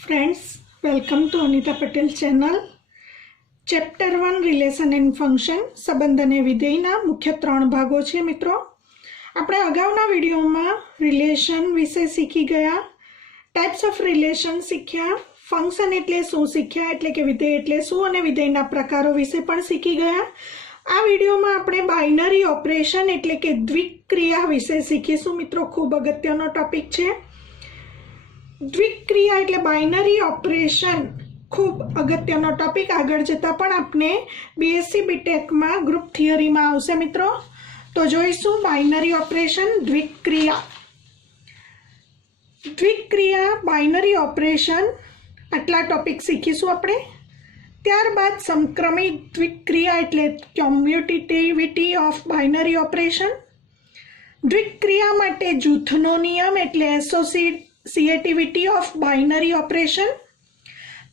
Friends, welcome to Anita Patel channel. Chapter 1 relation and function संबंध अने विधेयना मुख्य 3 भागों छे। मित्रों, आपणे अगाउना विडियोमां रिलेशन विषे सीखी गया, टाइप्स ऑफ रिलेशन शीख्या, फंक्शन एटले शुं शीख्या, एटले के विधेय एटले शुं अने विधेयना प्रकारो विषे पण शीखी गया। आ विडियोमां आपणे बाइनरी ऑपरेशन एटले के द्विक्रिया विषे शीखीशुं। मित्रों, खूब अगत्यनो टॉपिक छे। द्विक्रिया एटले बाइनरी ऑपरेशन खूब अगत्यनो टॉपिक। आगळ जता पण आपने बीएससी बीटेक में ग्रुप थियरी में आवशे। मित्रों, तो जोईशुं बाइनरी ऑपरेशन, द्विक्रिया। द्विक्रिया, बाइनरी ऑपरेशन आटला टॉपिक शीखीशुं आपणे। त्यारबाद समक्रमित द्विक्रिया एटले कम्युटेटिविटी ऑफ बाइनरी ऑपरेशन। द्विक्रिया माटे जूथनो नियम एटले एसोसिएटिविटी ऑफ बाइनरी ऑपरेशन।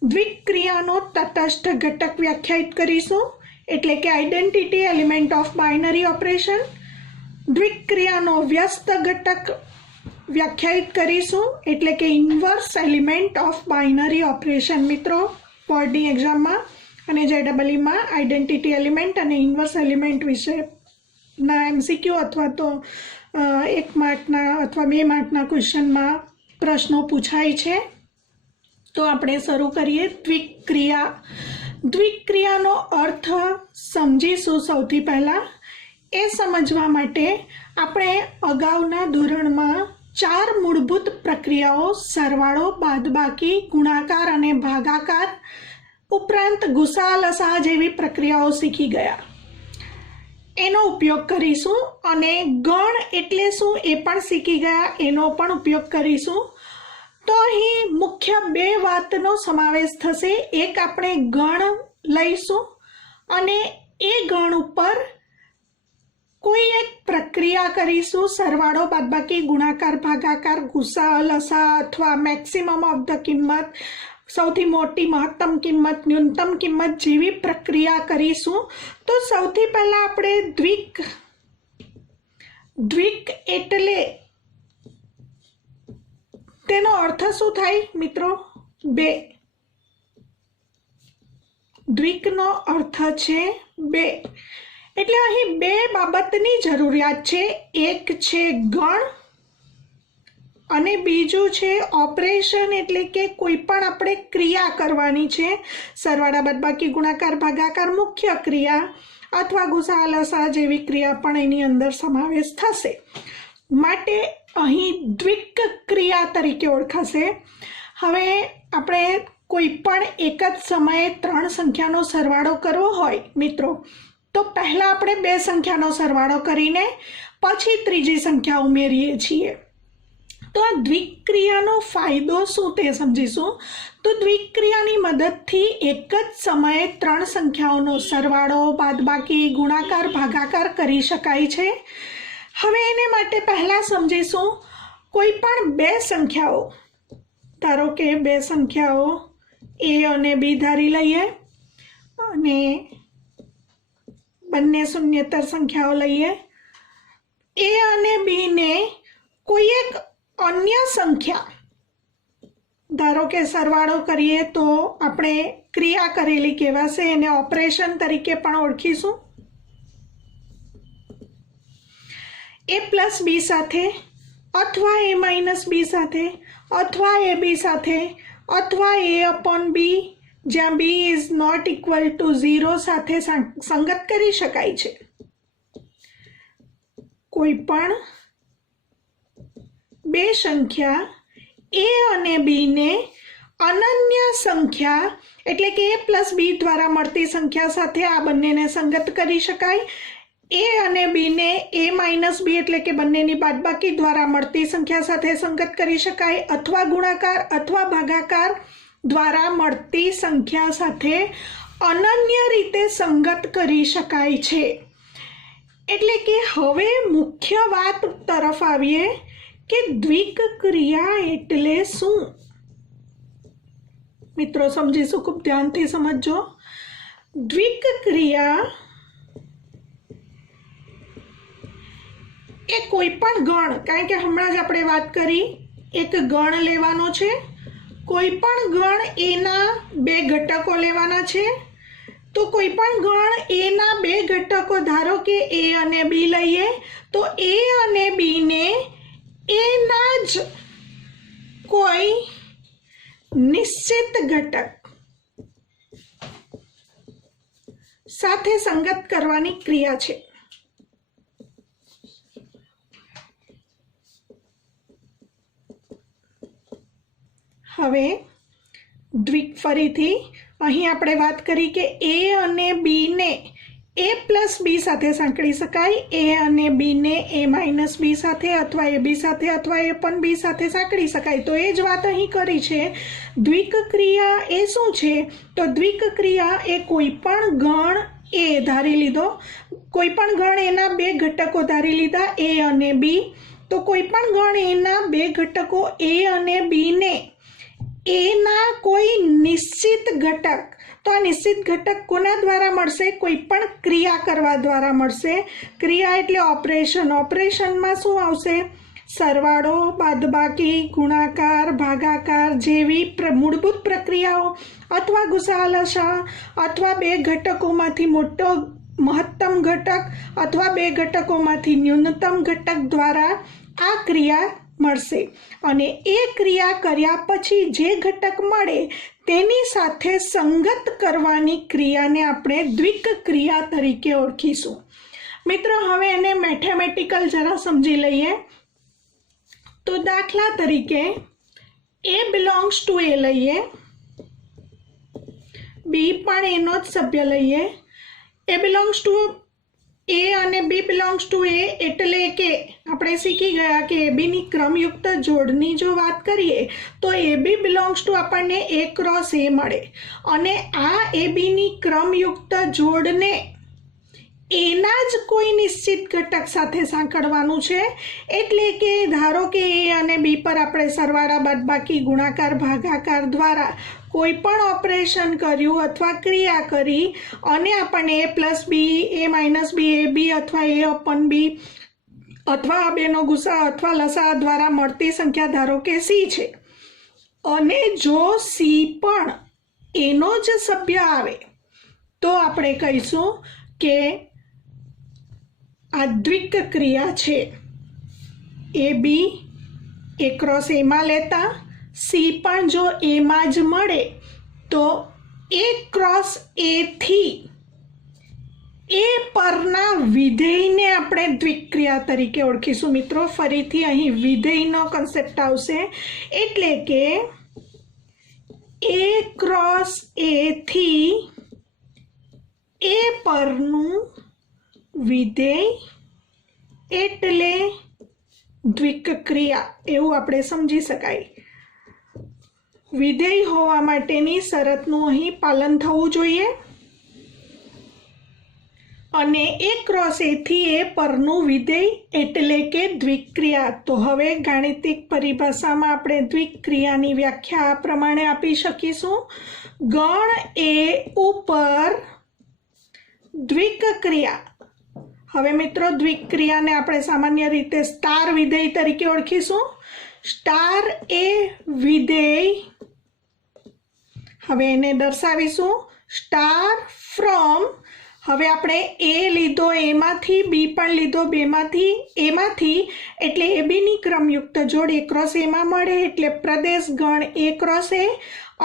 द्विक्रियानो तटस्थ घटक व्याख्यायित करीशुं एटले के identity element of binary operation. द्विक्रियानो व्यस्त घटक व्याख्यायित करीशुं एटले के inverse element of binary operation. मित्रों, बोर्डनी एक्जाम में अने जेईई में आइडेंटिटी एलिमेंट अने इनवर्स एलिमेंट विषे ना एमसीक्यू अथवा तो 1 मार्कना अथवा 2 मार्कना क्वेश्चन में प्रश्नों पूछाय छे। तो आपणे शरू करिए। द्विक्रिया। द्विक्रियानो अर्थ समजीशुं। सौथी पहला ए समझवा माटे आपणे अगाउना धोरणमां 4 मूलभूत प्रक्रियाओ सरवाळो, बादबाकी, गुणाकार अने भागाकार उपरांत गुसा लसा जेवी प्रक्रियाओ शीखी गया। एनो उपयोग करीशुं अने गण एटले शुं ए पण शीखी गया, एनो पण उपयोग करीशुं। तो अहीं मुख्य 2 वातनो समावेश थशे। एक आपणे गण लईशुं अने ए गण उपर कोई एक प्रक्रिया करीशुं। सरवाळो, बादबाकी, गुणाकार, भागाकार, गुसा लसा अथवा मैक्सिमम ऑफ द किंमत, सौथी मोटी महत्तम किंमत, न्यूनतम किंमत जेवी प्रक्रिया करीशुं। तो सौथी पहला आपणे द्विक एटले तेनो अर्थ शुं थाय मित्रों? 2। द्विकनो अर्थ छे 2। एटले अहीं 2 बाबतनी जरूरियात छे। एक छे गण अने बीजू छे ऑपरेशन, एटले के कोईपण आपणे क्रिया करवानी छे। सरवाळा, बादबाकी, गुणाकार, भागाकार मुख्य क्रिया अथवा गुसा लसा जेवी क्रिया पण एनी अंदर समावेश थशे। माटे अहीं द्विक क्रिया तरीके ओळखाशे। हवे आपणे कोईपण एक ज समये 3 संख्यानो सरवाळो करवो होय मित्रों, तो पहला आपणे 2 संख्यानो सरवाळो करीने पछी त्रीजी संख्या उमेरीए छीए। तो आ द्विक्रियानो फायदो शुं ते समजीशुं। तो द्विक्रियानी मददथी एक ज समये 3 संख्याओनो सरवाळो, बादबाकी, गुणाकार, भागाकार करी शकाय छे। हवे एने माटे पहला समजीशुं। कोईपण 2 संख्याओ, धारो के 2 संख्याओ ए अने बी धारी लईए अने बंने शून्येतर संख्याओ लईए। ए अने बी ने कोई एक अन्य संख्या, धारो के सरवाळो करीए तो आपणे क्रिया करेली कहेवाशे, एने ऑपरेशन तरीके पण ओळखीशुं। ए प्लस बी साथे अथवा ए माइनस बी साथे अथवा ए बी साथे अथवा ए अपॉन बी ज्यां B is not equal to 0 साथे संगत करी शकाय छे। कोईपण 2 संख्या ए अने बी ने अनन्य संख्या एटले के ए प्लस बी द्वारा मळती संख्या साथे आ बंनेने संगत करी शकाय। ए अने बी ने ए माइनस बी एटले के बंनेनी बादबाकी द्वारा मळती संख्या साथे संगत करी शकाय, अथवा गुणाकार अथवा भागाकार द्वारा मळती संख्या साथे अनन्य रीते संगत करी शकाय छे। एटले के हवे मुख्य वात तरफ आवीए के द्विक क्रिया एटले शुं। मित्रों, समजीशुं, खूब ध्यानथी समझो। द्विक क्रिया ए कोईपण गण, कारण के हमणां ज आपणे वात करी, एक गण लेवानो छे કોઈપણ ગણ એના બે ઘટકો લેવાના છે। તો કોઈપણ ગણ એના બે ઘટકો ધારો કે એ અને બી લઈએ તો એ અને બી ને એના જ કોઈ નિશ્ચિત ઘટક સાથે સંગત કરવાની ક્રિયા છે। હવે ફરીથી અહીં આપણે વાત કરી કે એ અને બી ને એ પ્લસ બી સાથે સાંકળી શકાય, એ અને બી ને એ માઇનસ બી સાથે અથવા એ બી સાથે અથવા એ પણ બી સાથે સાંકળી શકાય। તો એ જ વાત અહીં કરી છે। દ્વિક ક્રિયા એ શું છે? તો દ્વિક ક્રિયા એ કોઈ પણ ગણ એ ધારી લીધો, કોઈ પણ ગણ એના બે ઘટકો ધારી લીધા એ અને બી, તો કોઈ પણ ગણ એના બે ઘટકો એ અને બી ને એના કોઈ નિશ્ચિત ઘટક, તો આ નિશ્ચિત ઘટક કોના દ્વારા મળશે? કોઈ પણ ક્રિયા કરવા દ્વારા મળશે। ક્રિયા એટલે ઓપરેશન। ઓપરેશનમાં શું આવશે? સરવાળો, બાદબાકી, ગુણાકાર, ભાગાકાર જેવી મૂળભૂત પ્રક્રિયાઓ અથવા ગુસાઅ લસાઅ અથવા બે ઘટકોમાંથી મહત્તમ ઘટક અથવા બે ઘટકોમાંથી ન્યૂનતમ ઘટક દ્વારા આ ક્રિયા મળશે। અને એ ક્રિયા કર્યા પછી જે ઘટક મળે તેની સાથે સંગત કરવાની ક્રિયાને આપણે દ્વિક ક્રિયા તરીકે ઓળખીશું। મિત્રો હવે એને મેથેમેટિકલ જરા સમજી લઈએ। તો દાખલા તરીકે એ બિલોંગ્સ ટુ એ લઈએ, બી પણ એનો જ સભ્ય લઈએ। એ બિલોંગ્સ ટુ એ અને બી બિલોંગ્સ ટુ એ એટલે કે આપણે શીખી ગયા કે એ બીની ક્રમયુક્ત જોડની જો વાત કરીએ તો એ બી બિલોંગ્સ ટુ આપણને એ ક્રોસ એ મળે અને આ એ બીની ક્રમયુક્ત જોડને એના જ કોઈ નિશ્ચિત ઘટક સાથે સાંકળવાનું છે। એટલે કે ધારો કે એ અને બી પર આપણે સરવાળા, બાદબાકી, ગુણાકાર, ભાગાકાર દ્વારા કોઈ પણ ઓપરેશન કર્યું અથવા ક્રિયા કરી અને આપણને એ પ્લસ બી, એ માઇનસ બી, એ બી અથવા એ અપન બી અથવા આ બેનો ગુસાઅ અથવા લસાઅ દ્વારા મળતી સંખ્યા ધારો કે સી છે અને જો સી પણ એનો જ સભ્ય આવે તો આપણે કહીશું કે આ દ્વિક ક્રિયા છે। એ બી એ ક્રોસ એમાં લેતા સી પણ જો એમાં જ મળે તો એ ક્રોસ એ થી એ પરના વિધેયને આપણે દ્વિક ક્રિયા તરીકે ઓળખીશું। મિત્રો ફરીથી અહીં વિધેયનો કન્સેપ્ટ આવશે એટલે કે એ ક્રોસ એ થી એ પરનું વિધેય એટલે દ્વિક ક્રિયા એવું આપણે સમજી શકાય। વિધેય હોવા માટેની શરતનું અહીં પાલન થવું જોઈએ અને એ ક્રોસ એ થી એ પરનું વિધેય એટલે કે દ્વિક ક્રિયા। તો હવે ગાણિતિક પરિભાષામાં આપણે દ્વિક ક્રિયાની વ્યાખ્યા આ પ્રમાણે આપી શકીશું। ગણ એ ઉપર દ્વિક ક્રિયા। હવે મિત્રો દ્વિક ક્રિયાને આપણે સામાન્ય રીતે સ્ટાર વિધેય તરીકે ઓળખીશું। સ્ટાર એ વિધેય, હવે એને દર્શાવીશું સ્ટાર ફ્રોમ, હવે આપણે એ લીધો એમાંથી, બી પણ લીધો બેમાંથી, એમાંથી એટલે એ બીની ક્રમયુક્ત જોડ એ ક્રોસ એમાં મળે એટલે પ્રદેશ ગણ એ ક્રોસ એ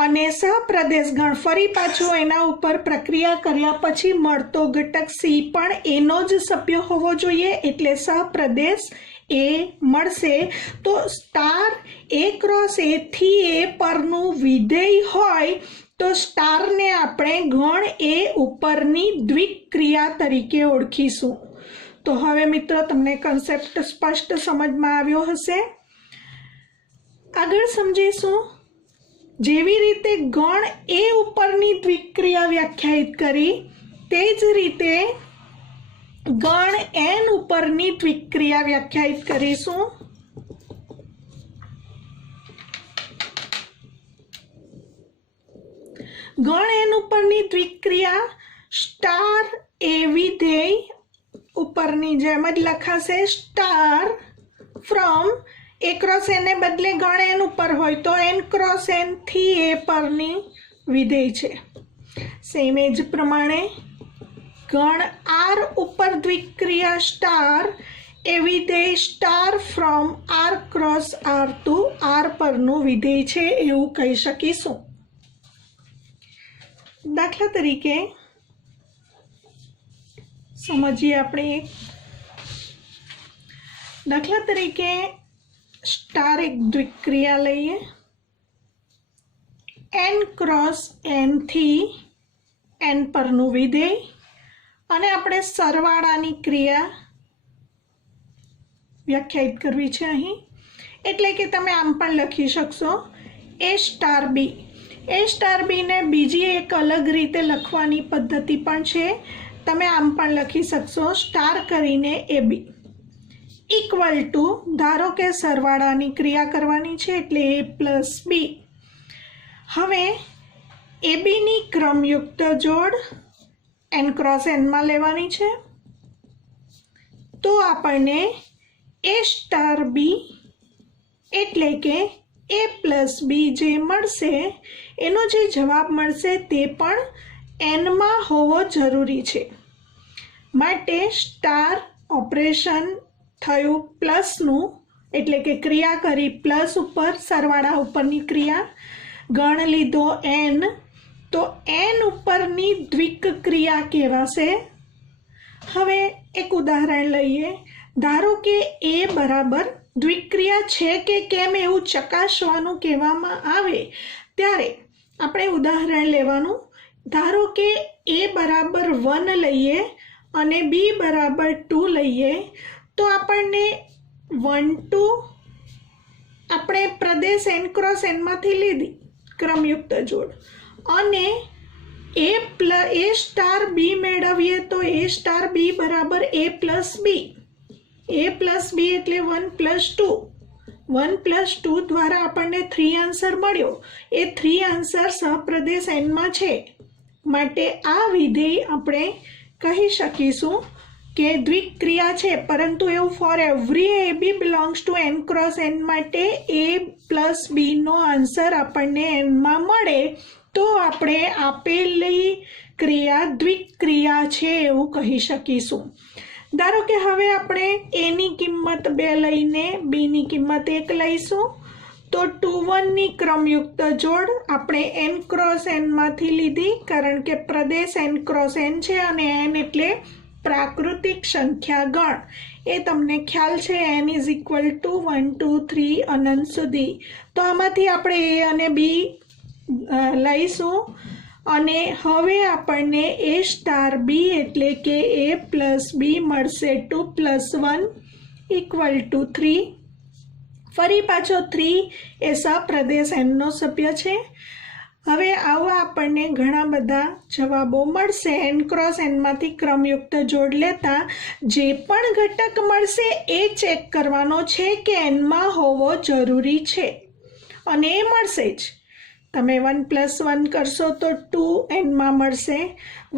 અને સહપ્રદેશ ગણ ફરી પાછું એના ઉપર પ્રક્રિયા કર્યા પછી મળતો ઘટક સી પણ એનો જ સભ્ય હોવો જોઈએ એટલે સહપ્રદેશ એ મળશે। તો સ્ટાર એ ક્રોસ એ થી એ પરનું વિધેય હોય તો સ્ટારને આપણે ગણ એ ઉપરની દ્વિક ક્રિયા તરીકે ઓળખીશું। તો હવે મિત્રો તમને કન્સેપ્ટ સ્પષ્ટ સમજમાં આવ્યો હશે। આગળ સમજીશું। જેવી રીતે ગણ એ ઉપરની દ્વિક ક્રિયા વ્યાખ્યાયિત કરી તે જ રીતે ગણ એન ઉપરની દ્વિક ક્રિયા વ્યાખ્યાયિત કરીશું। ગણ એન ઉપરની દ્વિક ક્રિયા સ્ટાર એ વિધેય ઉપરની જેમ જ લખાશે સ્ટાર ફ્રોમ એ ક્રોસ એને બદલે ગણ એન ઉપર હોય તો એન ક્રોસ એન થી એ પરની વિધેય છે. સેમ એ જ પ્રમાણે ગણ આર ઉપર દ્વિક્રિયા સ્ટાર એ વિધેય star from R cross R to R પરનું વિધેય છે એવું કહી શકીશું. દાખલા તરીકે સમજીએ આપણે દાખલા તરીકે સ્ટાર એક દ્વિક્રિયા લઈએ એન ક્રોસ એન થી એન પરનું વિધેય અને આપણે સરવાળાની ક્રિયા વ્યાખ્યાયિત કરવી છે અહીં. એટલે કે તમે આમ પણ લખી શકશો એ સ્ટાર બી. એ સ્ટાર બીને બીજી એક અલગ રીતે લખવાની પદ્ધતિ પણ છે. તમે આમ પણ લખી શકશો સ્ટાર કરીને એ બી ઇક્વલ ટુ, ધારો કે સરવાળાની ક્રિયા કરવાની છે એટલે એ પ્લસ બી. હવે એ બીની ક્રમયુક્ત જોડ એન ક્રોસ એનમાં લેવાની છે તો આપણને એ સ્ટાર બી એટલે કે એ પ્લસ બી જે મળશે એનો જે જવાબ મળશે તે પણ એનમાં હોવો જરૂરી છે. માટે સ્ટાર ઓપરેશન થયું પ્લસનું, એટલે કે ક્રિયા કરી પ્લસ ઉપર, સરવાળા ઉપરની ક્રિયા, ગણ લીધો એન, તો એન ઉપરની દ્વિક ક્રિયા કહેવાશે. હવે એક ઉદાહરણ લઈએ. ધારો કે એ બરાબર દ્વિક્રિયા છે કે કેમ એવું ચકાસવાનું કહેવામાં આવે ત્યારે આપણે ઉદાહરણ લેવાનું. ધારો કે એ બરાબર 1 લઈએ અને બી બરાબર 2 લઈએ તો આપણને 1 2 આપણે પ્રદેશ એન ક્રોસ એનમાંથી લીધી ક્રમયુક્ત જોડ, અને એ સ્ટાર બી મેળવીએ તો એ સ્ટાર બી બરાબર A plus B. A plus બી એટલે 1 પ્લસ 2. 1 પ્લસ 2 દ્વારા આપણને 3 આન્સર મળ્યો. એ 3 આન્સર સહપ્રદેશ એનમાં છે. માટે આ વિધેય આપણે કહી શકીશું કે દ્વિક્રિયા છે, પરંતુ એવું for every A B belongs to N cross N માટે એ પ્લસ બીનો આન્સર આપણને એનમાં મળે તો આપણે આપેલી ક્રિયા દ્વિક્રિયા છે એવું કહી શકીશું. ધારો કે હવે આપણે એની કિંમત 2 લઈને બીની કિંમત 1 લઈશું તો 2 1ની ક્રમયુક્ત જોડ આપણે એન ક્રોસ એનમાંથી લીધી, કારણ કે પ્રદેશ એન ક્રોસ એન છે અને એન એટલે પ્રાકૃતિક સંખ્યા ગણ. એ તમને ખ્યાલ છે, n ઇઝ ઇક્વલ ટુ 1 2 3 અનંત સુધી. તો આમાંથી આપણે એ અને બી લઈશું અને હવે આપણને એ સ્ટાર બી એટલે કે એ પ્લસ બી મળશે 2 + 1 = 3. ફરી પાછો 3 એ સપ્રદેશ એનનો સભ્ય છે. હવે આવા આપણને ઘણા બધા જવાબો મળશે. એન ક્રોસ એનમાંથી ક્રમયુક્ત જોડ લેતા જે પણ ઘટક મળશે એ ચેક કરવાનો છે કે એનમાં હોવો જરૂરી છે, અને એ મળશે જ. તમે 1 + 1 કરશો તો 2 એનમાં મળશે,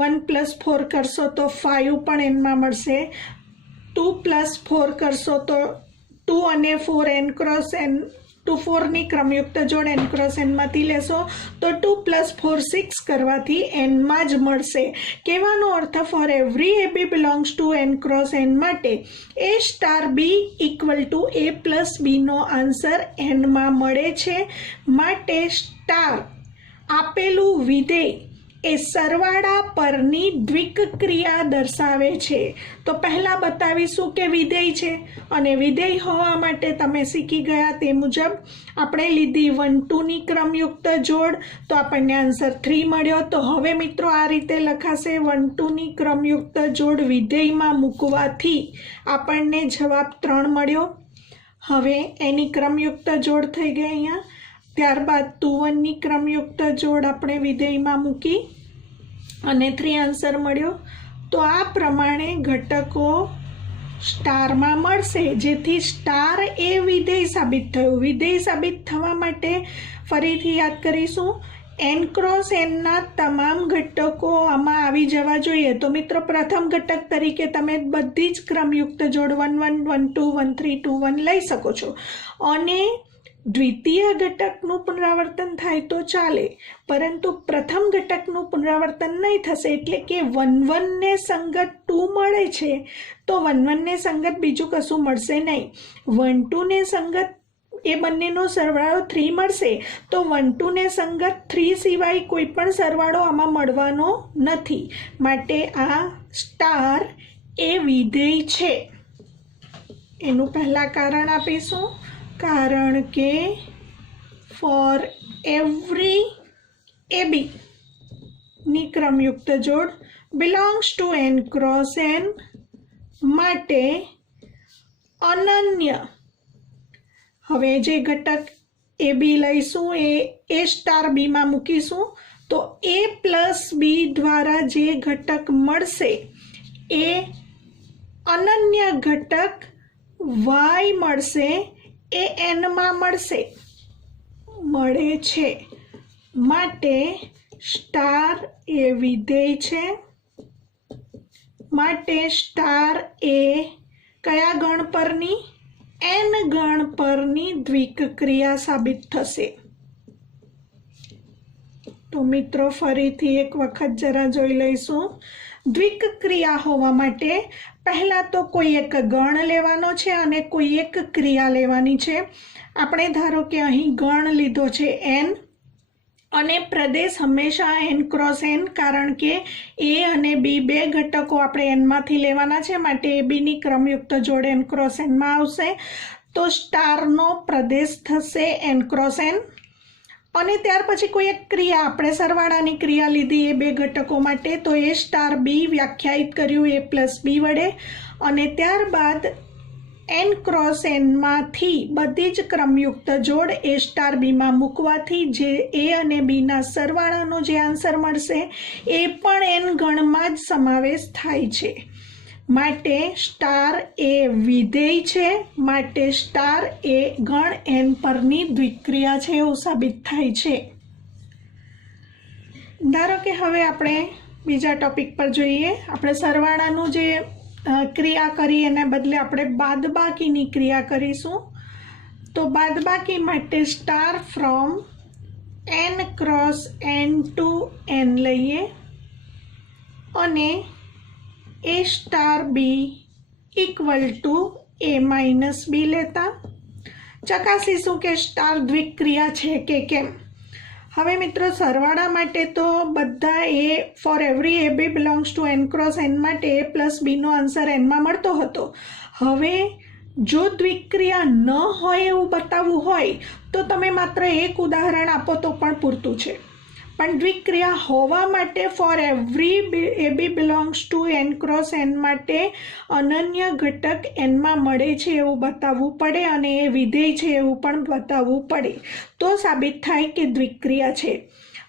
1 + 4 કરશો તો 5 પણ એનમાં મળશે, 2 + 4 કરશો તો 2 અને 4 એન ક્રોસ એન 2 4ની ક્રમયુક્ત જોડ એન ક્રોસ એનમાંથી લેશો તો 2 + 4 6 કરવાથી એનમાં જ મળશે. કહેવાનો અર્થ for every A B belongs to N cross N માટે A star B equal to A plus બીનો આન્સર એનમાં મળે છે. માટે સ્ટાર આપેલું વિધેય એ સરવાળા પરની દ્વિક ક્રિયા દર્શાવે છે. તો પહેલાં બતાવીશું કે વિધેય છે, અને વિધેય હોવા માટે તમે શીખી ગયા તે મુજબ આપણે લીધી 1 2ની ક્રમયુક્ત જોડ, તો આપણને આન્સર 3 મળ્યો. તો હવે મિત્રો આ રીતે લખાશે 1 2ની ક્રમયુક્ત જોડ વિધેયમાં મૂકવાથી આપણને જવાબ 3 મળ્યો. હવે એની ક્રમયુક્ત જોડ થઈ ગઈ અહીંયા. ત્યારબાદ 2 1ની ક્રમયુક્ત જોડ આપણે વિધેયમાં મૂકી અને 3 આન્સર મળ્યો. તો આ પ્રમાણે ઘટકો સ્ટારમાં મળશે, જેથી સ્ટાર એ વિધેય સાબિત થયું. વિધેય સાબિત થવા માટે ફરીથી યાદ કરીશું n ક્રોસ nના તમામ ઘટકો આમાં આવી જવા જોઈએ. તો મિત્રો પ્રથમ ઘટક તરીકે તમે બધી જ ક્રમયુક્ત જોડ 1 1 1 2 1 3 2 1 લઈ શકો છો. અને દ્વિતીય ઘટકનું પુનરાવર્તન થાય તો ચાલે, પરંતુ પ્રથમ ઘટકનું પુનરાવર્તન નહીં થશે. એટલે કે 1 1 ને સંગત 2 મળે છે તો 1 1 ને સંગત બીજું કશું મળશે નહીં. 1 2 ને સંગત એ બંનેનો સરવાળો 3 મળશે તો 1 2 ને સંગત 3 સિવાય કોઈ પણ સરવાળો આમાં મળવાનો નથી. માટે આ સ્ટાર એ વિધેય છે. એનું પહેલા કારણ આપીશું. કારણ કે ફોર એવરી AB ની ક્રમયુક્ત જોડ belongs to n cross n માટે અનન્ય. હવે જે ઘટક AB લઈશું એ A સ્ટાર બીમાં મૂકીશું તો A પ્લસ બી દ્વારા જે ઘટક મળશે એ અનન્ય ઘટક y મળશે, એ એનમાં મળે છે. માટે સ્ટાર એ વિધેય છે. માટે સ્ટાર એ કયા ગણ પરની? n ગણ પરની દ્વિક ક્રિયા સાબિત થશે. તો મિત્રો ફરીથી એક વખત જરા જોઈ લઈશું. દ્વિક ક્રિયા હોવા માટે પહેલાં તો કોઈ એક ગણ લેવાનો છે અને કોઈ એક ક્રિયા લેવાની છે. આપણે ધારો કે અહીં ગણ લીધો છે n અને પ્રદેશ હંમેશા n ક્રોસ n, કારણ કે A અને B બે ઘટકો આપણે nમાંથી લેવાના છે. માટે ABની ક્રમયુક્ત જોડ n ક્રોસ nમાં આવશે. તો સ્ટારનો પ્રદેશ થશે n ક્રોસ n. અને ત્યાર પછી કોઈ એક ક્રિયા, આપણે સરવાળાની ક્રિયા લીધી એ બે ઘટકો માટે, તો A સ્ટાર બી વ્યાખ્યાયિત કર્યું A પ્લસ બી વડે. અને ત્યારબાદ n ક્રોસ nમાંથી બધી જ ક્રમયુક્ત જોડ A સ્ટાર બીમાં મૂકવાથી જે A અને બીના સરવાળાનો જે આન્સર મળશે એ પણ n ગણમાં જ સમાવેશ થાય છે. માટે સ્ટાર એ વિધેય છે. માટે સ્ટાર એ ગણ n પરની દ્વિક્રિયા છે એવું સાબિત થાય છે. ધારો કે હવે આપણે બીજા ટોપિક પર જોઈએ. આપણે સરવાળાનું જે ક્રિયા કરી એને બદલે આપણે બાદબાકીની ક્રિયા કરીશું. તો બાદબાકી માટે star from n cross n to n લઈએ અને A star B equal to A minus B લેતા ચકાસીશું કે સ્ટાર દ્વિક્રિયા છે કે કેમ. હવે મિત્રો સરવાળા માટે તો બધા A for every AB belongs to n cross n માટે A પ્લસ બીનો આન્સર એનમાં મળતો હતો. હવે જો દ્વિક્રિયા ન હોય એવું બતાવવું હોય તો તમે માત્ર એક ઉદાહરણ આપો તો પણ પૂરતું છે. પણ દ્વિક્રિયા હોવા માટે four every AB belongs to n cross n માટે અનન્ય ઘટક એનમાં મળે છે એવું બતાવવું પડે અને એ વિધેય છે એવું પણ બતાવવું પડે. તો સાબિત થાય કે દ્વિક્રિયા છે.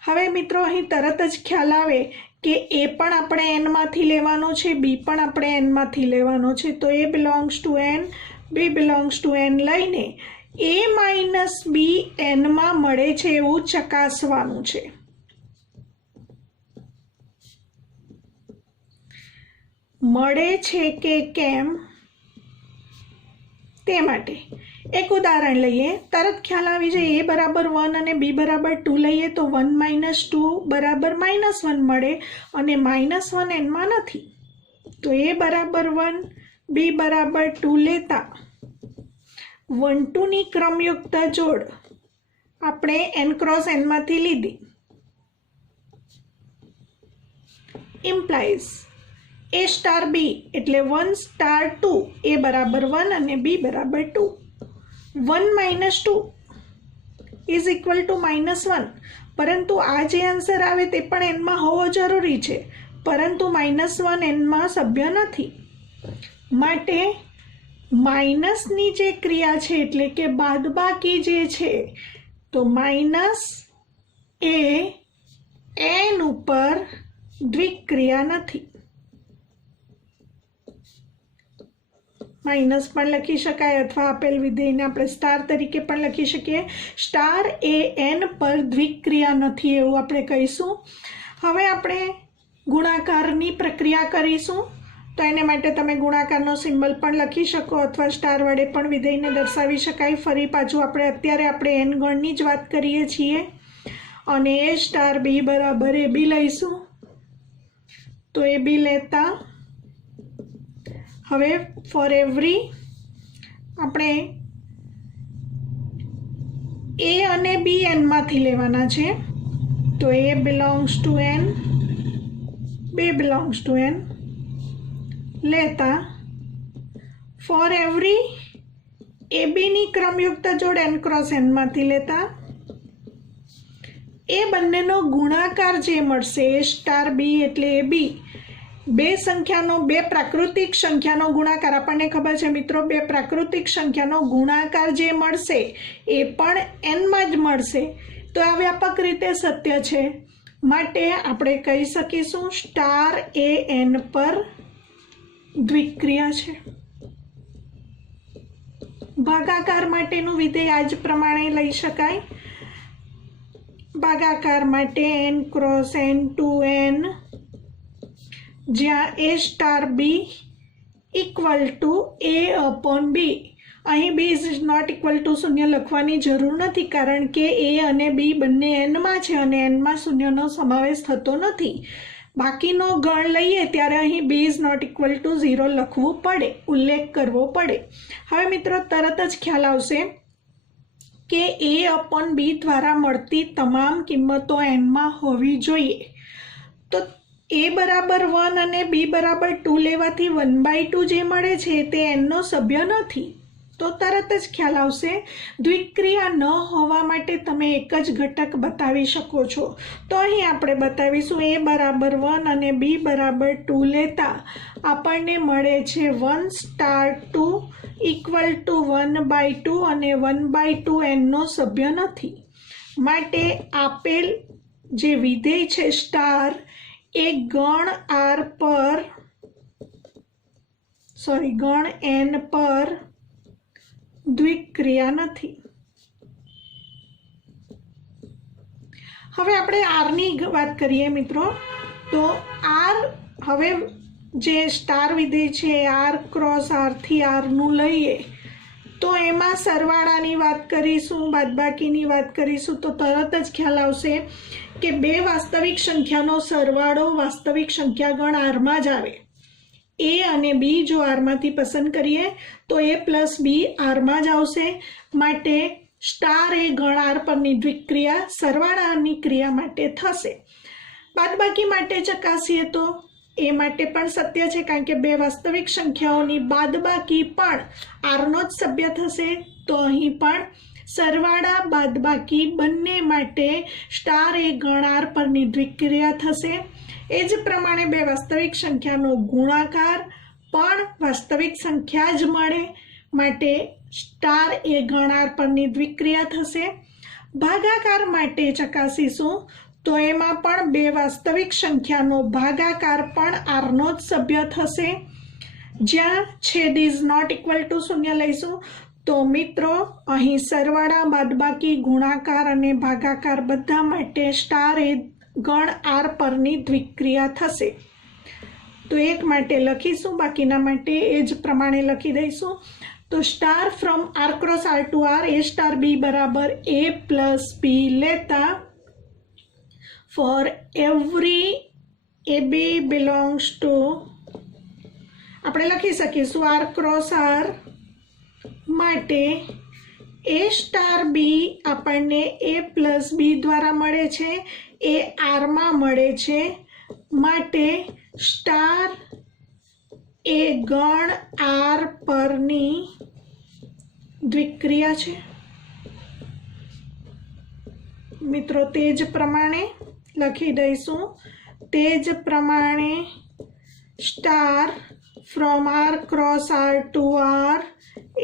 હવે મિત્રો અહીં તરત જ ખ્યાલ આવે કે A પણ આપણે nમાંથી લેવાનો છે, B પણ આપણે nમાંથી લેવાનો છે. તો A belongs to n, B belongs to n લઈને A માઇનસ બી એનમાં મળે છે એવું ચકાસવાનું છે. મળે છે કે કેમ તે માટે એક ઉદાહરણ લઈએ. તરત ખ્યાલ આવી જાય. A બરાબર 1 અને B બરાબર 2 લઈએ તો 1 માઇનસ 2 બરાબર -1 મળે અને -1 એનમાં નથી. તો A બરાબર 1, B બરાબર 2 લેતા 1 2 ની ક્રમયુક્ત જોડ આપણે n ક્રોસ nમાંથી લીધી. ઇમ્પ્લાઇઝ A સ્ટાર બી એટલે 1 સ્ટાર 2, A બરાબર 1 અને B બરાબર 2. 1 માઇનસ 2 ઇઝ ઇક્વલ ટુ -1. પરંતુ આ જે આન્સર આવે તે પણ એનમાં હોવો જરૂરી છે, પરંતુ -1 એનમાં સભ્ય નથી. માટે માઇનસની જે ક્રિયા છે એટલે કે બાદબાકી જે છે તો માઇનસ એ n ઉપર દ્વિક્રિયા નથી. माइनस पण लखी शकाय अथवा आपेल विधेयने આપણે स्टार तरीके पण लखी શકીએ। स्टार ए एन पर द्विक्रिया નથી એવું આપણે કહીશું। હવે આપણે ગુણાકારની પ્રક્રિયા કરીશું, તો એને માટે તમે ગુણાકારનો સિમ્બલ પણ લખી શકો અથવા સ્ટાર વડે પણ વિધેયને દર્શાવી શકાય। ફરી પાછું અત્યારે આપણે એન ગણની જ વાત કરીએ છીએ અને એ સ્ટાર બી બરાબર એ બી લઈશું। તો એ બી લેતા હવે ફોર એવરી આપણે એ અને બી એનમાંથી લેવાના છે। તો A belongs to N, B belongs to N લેતા ફોર એવરી એ બીની ક્રમયુક્ત જોડ એન ક્રોસ એનમાંથી લેતા એ બંનેનો ગુણાકાર જે મળશે એ સ્ટાર બી એટલે એ બી બે સંખ્યાનો બે પ્રાકૃતિક સંખ્યાનો ગુણાકાર આપણને ખબર છે મિત્રો બે પ્રાકૃતિક સંખ્યાનો ગુણાકાર જે મળશે એ પણ એનમાં જ મળશે। તો આ વ્યાપક રીતે સત્ય છે માટે આપણે કહી શકીશું સ્ટાર એ એન પર દ્વિક્રિયા છે। ભાગાકાર માટેનું વિધેય આ જ પ્રમાણે લઈ શકાય। ભાગાકાર માટે N cross N to N જ્યાં A star B equal to A upon B. અહીં B is not equal to શૂન્ય લખવાની જરૂર નથી કારણ કે એ અને બી બંને એનમાં છે અને એનમાં શૂન્યનો સમાવેશ થતો નથી। બાકીનો ગણ લઈએ ત્યારે અહીં B is not equal to 0 લખવું પડે, ઉલ્લેખ કરવો પડે। હવે મિત્રો તરત જ ખ્યાલ આવશે કે એ અપોન બી દ્વારા મળતી તમામ કિંમતો એનમાં હોવી જોઈએ। તો એ બરાબર 1 અને બી બરાબર 2 લેવાથી 1/2 જે મળે છે તે એનનો સભ્ય નથી। તો તરત જ ખ્યાલ આવશે દ્વિક્રિયા ન હોવા માટે તમે એક જ ઘટક બતાવી શકો છો। તો અહીં આપણે બતાવીશું એ બરાબર 1 અને બી બરાબર 2 લેતા આપણને મળે છે 1 સ્ટાર 2 ઇક્વલ ટુ 1/2 અને 1/2 એનનો સભ્ય નથી। માટે આપેલ જે વિધેય છે સ્ટાર એ ગણ આર પર ગણ એન પર દ્વિક્રિયા નથી। હવે આપણે આરની વાત કરીએ મિત્રો। તો આર હવે જે સ્ટાર વિધેય છે આર ક્રોસ આરથી આરનું લઈએ તો એમાં સરવાળાની વાત કરીશું, બાદબાકીની વાત કરીશું તો તરત જ ખ્યાલ આવશે કે બે વાસ્તવિક સંખ્યાનો સરવાળો વાસ્તવિક સંખ્યાગણ આરમાં જ આવે। એ અને બી જો આરમાંથી પસંદ કરીએ તો એ પ્લસ બી આરમાં જ આવશે। માટે સ્ટાર એ ગણ આર પરની દ્વિક્રિયા સરવાળાની ક્રિયા માટે થશે। બાદબાકી માટે ચકાસીએ તો એ માટે પણ સત્ય છે કારણ કે બે વાસ્તવિક સંખ્યાઓની બાદબાકી પણ આરનો જ સભ્ય થશે। તો અહીં પણ સરવાળા બાદબાકી બંને માટે સ્ટાર એ ગણ આર પરની દ્વિક્રિયા થશે। એ જ પ્રમાણે બે વાસ્તવિક સંખ્યાનો ગુણાકાર પણ વાસ્તવિક સંખ્યા જ મળે માટે સ્ટાર એ ગણ આર પરની દ્વિક્રિયા થશે। ભાગાકાર માટે ચકાસીશું તો એમાં પણ બે વાસ્તવિક સંખ્યાનો ભાગાકાર પણ આરનો જ સભ્ય થશે। જ્યાં છેદ ઇઝ નોટ ઇક્વલ ટુ શૂન્ય લઈશું તો મિત્રો અહીં સરવાળા બાદબાકી ગુણાકાર અને ભાગાકાર બધા માટે સ્ટાર એ ગણ આર પરની દ્વિક્રિયા થશે। તો એક માટે લખીશું, બાકીના માટે એ જ પ્રમાણે લખી દઈશું। તો star from R cross R to R A star B બરાબર એ પ્લસ બી લેતા for every A B belongs to આપણે લખી શકીશું આર ક્રોસ આર માટે એ સ્ટાર બી આપણને એ પ્લસ બી દ્વારા મળે છે, એ આરમાં મળે છે માટે સ્ટાર એ ગણ આર પરની દ્વિક્રિયા છે। મિત્રો તે જ પ્રમાણે લખી દઈશું। તે જ પ્રમાણે star from R cross R to R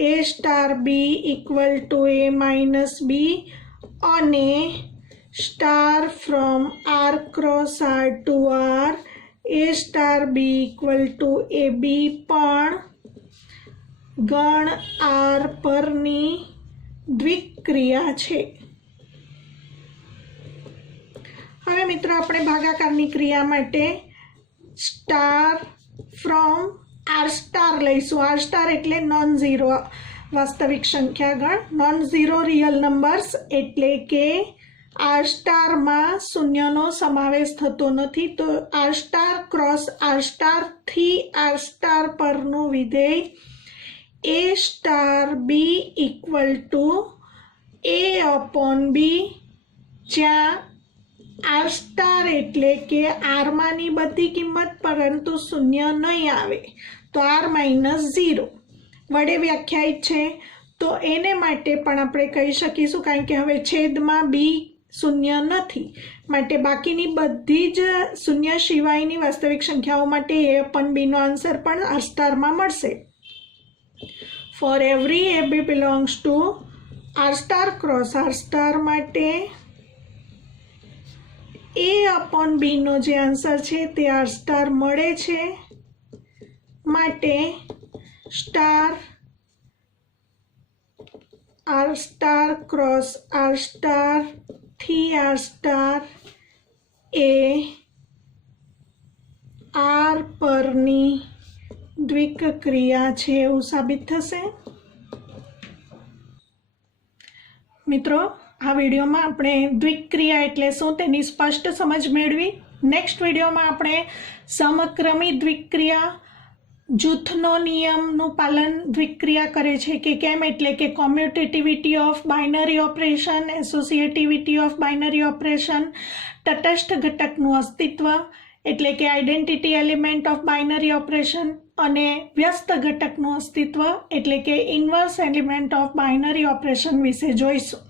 A star B equal to A minus B અને star from R cross R to R A star B equal to A B પણ ગણ આર પરની દ્વિક્રિયા છે. હવે મિત્રો આપણે ભાગાકારની ક્રિયા માટે સ્ટાર ફ્રોમ આર સ્ટાર લઈશું. આર સ્ટાર એટલે નોન ઝીરો વાસ્તવિક સંખ્યા ગણ, નોન ઝીરો રિયલ નંબર્સ એટલે કે આર સ્ટારમાં શૂન્યનો સમાવેશ થતો નથી. તો R star cross R star થી આર સ્ટાર પરનું વિધેય A star B equal to A upon B, જ્યાં આર સ્ટાર એટલે કે આરમાંની બધી કિંમત પરંતુ શૂન્ય નહીં આવે તો આર માઇનસ ઝીરો વડે વ્યાખ્યાયિત છે. તો એને માટે પણ આપણે કહી શકીશું, કારણ કે હવે છેદમાં બી શૂન્ય નથી, માટે બાકીની બધી જ શૂન્ય સિવાયની વાસ્તવિક સંખ્યાઓ માટે એ અપોન બીનો આન્સર પણ આર સ્ટારમાં મળશે. For every A B belongs to R star cross R star માટે એ અપોન બીનો જે આન્સર છે તે આર સ્ટાર મળે છે. માટે star R star cross R star થી આર સ્ટાર એ આર પરની દ્વિક ક્રિયા છે એવું સાબિત થશે. મિત્રો, આ વિડીયોમાં આપણે દ્વિક્રિયા એટલે શું તેની સ્પષ્ટ સમજ મેળવી. નેક્સ્ટ વિડીયોમાં આપણે સમક્રમી દ્વિક્રિયા, જૂથનો નિયમનું પાલન દ્વિક્રિયા કરે છે કે કેમ, એટલે કે commutativity of binary operation, associativity of binary operation, તટસ્થ ઘટકનું અસ્તિત્વ એટલે કે identity element of binary operation, અને વ્યસ્ત ઘટકનું અસ્તિત્વ એટલે કે inverse element of binary operation વિશે જોઈશું.